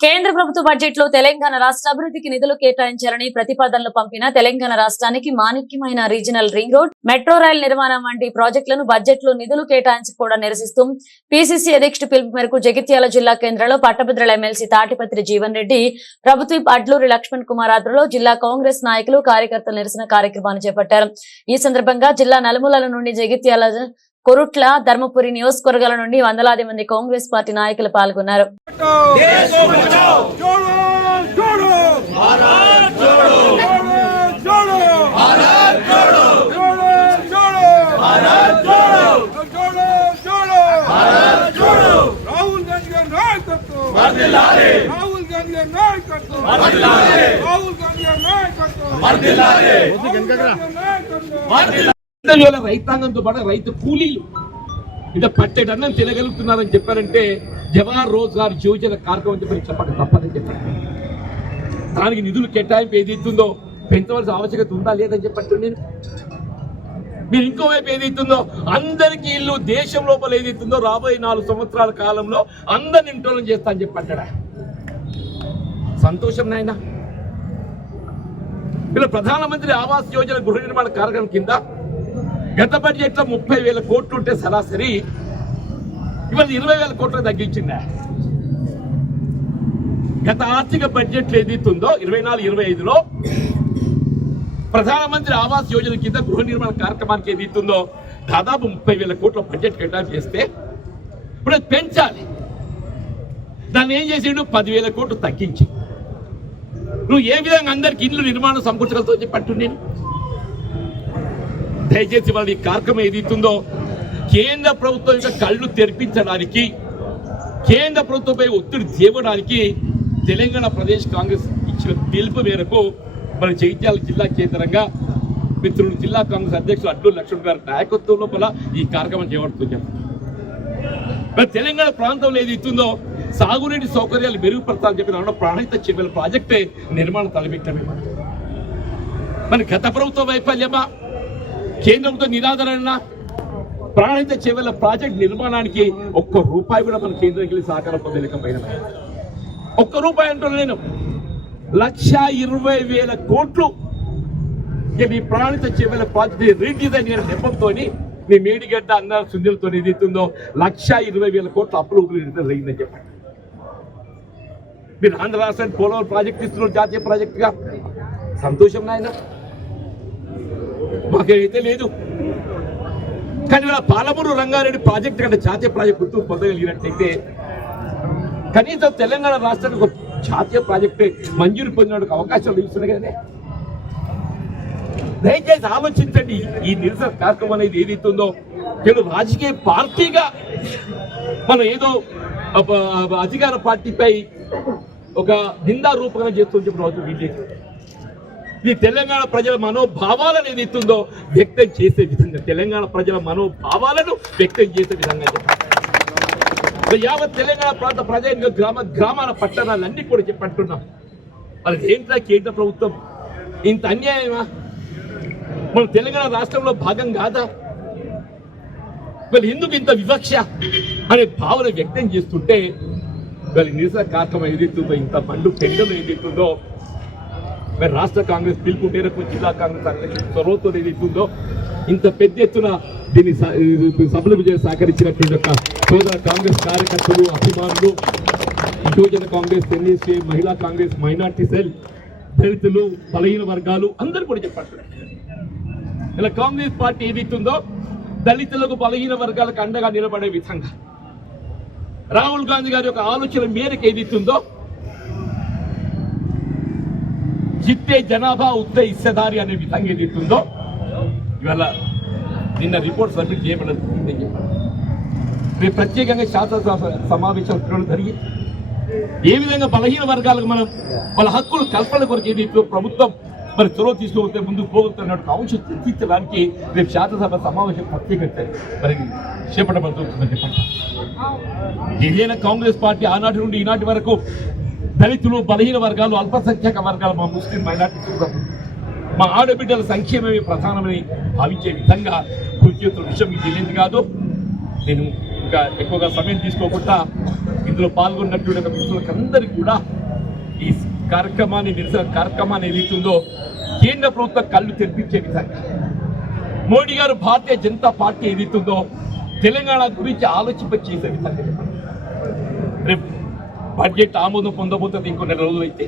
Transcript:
కేంద్ర ప్రభుత్వ బడ్జెట్ లో తెలంగాణ రాష్ట్ర అభివృద్ధికి నిధులు కేటాయించాలని ప్రతిపాదనలు పంపిన తెలంగాణ రాష్ట్రానికి మాణిక్యమైన regional ring road, metro rail నిర్మాణం వంటి ప్రాజెక్టులను బడ్జెట్ లో నిధులు కేటాయించకపోవడం నిరసిస్తూ పీసీసీ అధ్యక్షుడి పిలుపు మేరకు జగిత్యాల జిల్లా కేంద్రంలో పట్టభద్రుల ఎమ్మెల్సీ తాటిపత్రి జీవన్ రెడ్డి, ప్రభుత్వ అడ్లూరి లక్ష్మణ్ కుమార్ ఆధ్వర్యంలో జిల్లా కాంగ్రెస్ నాయకులు కార్యకర్తలు నిరసన కార్యక్రమాన్ని చేపట్టారు. ఈ సందర్భంగా జిల్లా నలుమూలల నుండి జగిత్యాల, కొరుట్ల, ధర్మపురి నియోజకవర్గాల నుండి వందలాది మంది కాంగ్రెస్ పార్టీ నాయకులు పాల్గొన్నారు. రైతాంగంతో పాటు రైతు కూలీలు ఇంత పట్టేటన్నం తినగలుగుతున్నారని చెప్పారంటే జవహర్ రోజ్గార్ యోజన కార్యక్రమం చెప్పి చెప్పండి తప్పదని చెప్పండి. దానికి నిధులు కేటాయింపు ఏదైతుందో పెంచవలసిన ఆవశ్యకత ఉందా లేదని చెప్పండి. నేను మీరు ఇంకోవైపు ఏదైతుందో అందరికీ ఇల్లు దేశం లోపల ఏదైతుందో రాబోయే 4 సంవత్సరాల కాలంలో అందరిని ఇంటోలం చేస్తా అని చెప్పంటాడా? సంతోషం నాయన. ఇలా ప్రధానమంత్రి ఆవాస్ యోజన గృహ నిర్మాణ కార్యక్రమం కింద గత బడ్జెట్ లో 30,000 కోట్లు ఉంటే సరాసరి ఇవాళ 20,000 కోట్లు తగ్గించిందా? గత ఆర్థిక బడ్జెట్ ఏదైతుందో 24-25లో ప్రధానమంత్రి ఆవాస్ యోజన కింద గృహ నిర్మాణ కార్యక్రమానికి ఏదైతుందో దాదాపు 30,000 కోట్ల బడ్జెట్ కేటాయింపు చేస్తే ఇప్పుడు అది పెంచాలి. దాన్ని ఏం చేసిండు? 10,000 కోట్లు తగ్గించి నువ్వు ఏ విధంగా అందరికి ఇల్లు నిర్మాణం సమకూర్చగలుగుతావు చెప్పట్టు. నేను దయచేసి వాళ్ళ ఈ కార్యక్రమం ఏదైతుందో కేంద్ర ప్రభుత్వం యొక్క కళ్ళు తెరిపించడానికి, కేంద్ర ప్రభుత్వంపై ఒత్తిడి తేవడానికి తెలంగాణ ప్రదేశ్ కాంగ్రెస్ ఇచ్చిన పిలుపు మేరకు మన జగిత్యాల జిల్లా కేంద్రంగా మిత్రులు జిల్లా కాంగ్రెస్ అధ్యక్షులు అడ్లూరి లక్ష్మణ్ గారి నాయకత్వం లోపల ఈ కార్యక్రమం చేపడుతుంది. మరి తెలంగాణ ప్రాంతంలో ఏదైతుందో సాగునీటి సౌకర్యాలు మెరుగుపరచాలని చెప్పిన ప్రాణహిత చెరువుల ప్రాజెక్టే నిర్మాణం తలపెట్టమే. మన గత ప్రభుత్వ వైఫల్యమా, కేంద్ర ప్రభుత్వ నిరాదరణ? ప్రాణహిత చెరువుల ప్రాజెక్ట్ నిర్మాణానికి ₹1 కూడా మన కేంద్రానికి వెళ్ళి సహకారం పొందలేకపోయినా. ₹1 అంటూ నేను 1,20,000 కోట్లు ఈ ప్రాణహిత చెరువుల ప్రాజెక్ట్ రీడిజైన్ చేసిన నెపంతో నీ మేడిగడ్డ అన్న సుందరతో ఏదైతుందో 1,20,000 కోట్ల అప్పులు జరిగిందని చెప్పండి. మీరు ఆంధ్ర రాష్ట్రానికి పోలవరం ప్రాజెక్ట్ ఇస్తున్నారు జాతీయ ప్రాజెక్టుగా. సంతోషం నాయన, మాకైతే లేదు. కానీ పాలమూరు రంగారెడ్డి ప్రాజెక్టు కంటే జాతీయ ప్రాజెక్టు గుర్తు పొందగలిగినట్టయితే కనీసం తెలంగాణ రాష్ట్రానికి ఒక జాతీయ ప్రాజెక్టు మంజూరు పొందడానికి అవకాశాలు ఇస్తున్నాయి కదండి. దయచేసి ఆలోచించండి. ఈ నిరసన కార్యక్రమం అనేది ఏదైతుందో తెలుగు రాజకీయ పార్టీగా మనం ఏదో అధికార పార్టీపై ఒక నిందారూపంగా చేస్తూ చెప్పిన ఈ తెలంగాణ ప్రజల మనోభావాలను ఏదైతుందో వ్యక్తం చేసే విధంగా, తెలంగాణ ప్రజల మనోభావాలను వ్యక్తం చేసే విధంగా చెప్పాలి. యావత్ తెలంగాణ ప్రాంత ప్రజలు గ్రామాల పట్టణాలన్నీ కూడా చెప్పంటున్నాం. అది ఏంటా కేంద్ర ప్రభుత్వం ఇంత అన్యాయమా? మన తెలంగాణ రాష్ట్రంలో భాగం కాదా? మరి ఎందుకు ఇంత వివక్ష అనే భావన వ్యక్తం చేస్తుంటే మరి నిరసన కార్యక్రమం ఏదైతుందో, ఇంత మండు పెండలు ఏదైతుందో, మరి రాష్ట్ర కాంగ్రెస్ పిలుపు మేరకు జిల్లా కాంగ్రెస్ అధ్యక్షుడు చొరవతో ఏదైతుందో ఇంత పెద్ద ఎత్తున దీన్ని సభలకు సహకరించినటువంటి యొక్క సోదర కాంగ్రెస్ కార్యకర్తలు, అభిమానులు, యువజన కాంగ్రెస్, ఎన్ఎస్ఏ, మహిళా కాంగ్రెస్, మైనార్టీ సెల్, దళితులు, బలహీన వర్గాలు అందరూ కూడా చెప్పారు. ఇలా కాంగ్రెస్ పార్టీ ఏదైతుందో దళితులకు, బలహీన వర్గాలకు అండగా నిలబడే విధంగా రాహుల్ గాంధీ గారి యొక్క ఆలోచన మేరకు ఏదైతుందో జిత్తే జనాభా ఉత్తే ఇస్సేదారి అనే విధంగా ఏదైతుందో ఇవాళ నిన్న రిపోర్ట్ సబ్మిట్ చేయబడిందని చెప్పారు. మేము ప్రత్యేకంగా శాసనసభ సమావేశం జరిగి ఏ విధంగా బలహీన వర్గాలకు మనం వాళ్ళ హక్కులు కల్పన కొరకు ఏదైతే ప్రభుత్వం మరి చొరవ తీసుకోకపోతే ముందుకు పోగొతున్నట్టు అంశం చర్చించడానికి రేపు శాసనసభ సమావేశం ప్రత్యేకంగా మరి చేపట్టబడుతుందని చెప్పండి. ఏదైనా కాంగ్రెస్ పార్టీ ఆనాటి నుండి ఈనాటి వరకు దళితులు, బలహీన వర్గాలు, అల్పసంఖ్యాక వర్గాలు, మా ముస్లిం మైనార్టీ, మా ఆడబిడ్డల సంక్షేమమే ప్రధానమని భావించే విధంగా కృషి చేస్తున్న విషయం మీకు తెలియదు కాదు. నేను ఇంకా ఎక్కువగా సమయం తీసుకోకుండా ఇందులో పాల్గొన్నటువంటి మిత్రులకు అందరికీ కూడా ఈ కార్యక్రమాన్ని నిరసన కార్యక్రమాన్ని ఏదైతుందో కేంద్ర ప్రభుత్వం కళ్ళు తెరిపించే విధంగా మోడీ గారు భారతీయ జనతా పార్టీ ఏదైతుందో తెలంగాణ గురించి ఆలోచింపచేసే విధంగా రేపు బడ్జెట్ ఆమోదం పొందబోతుంది ఇంకొన్ని రోజులైతే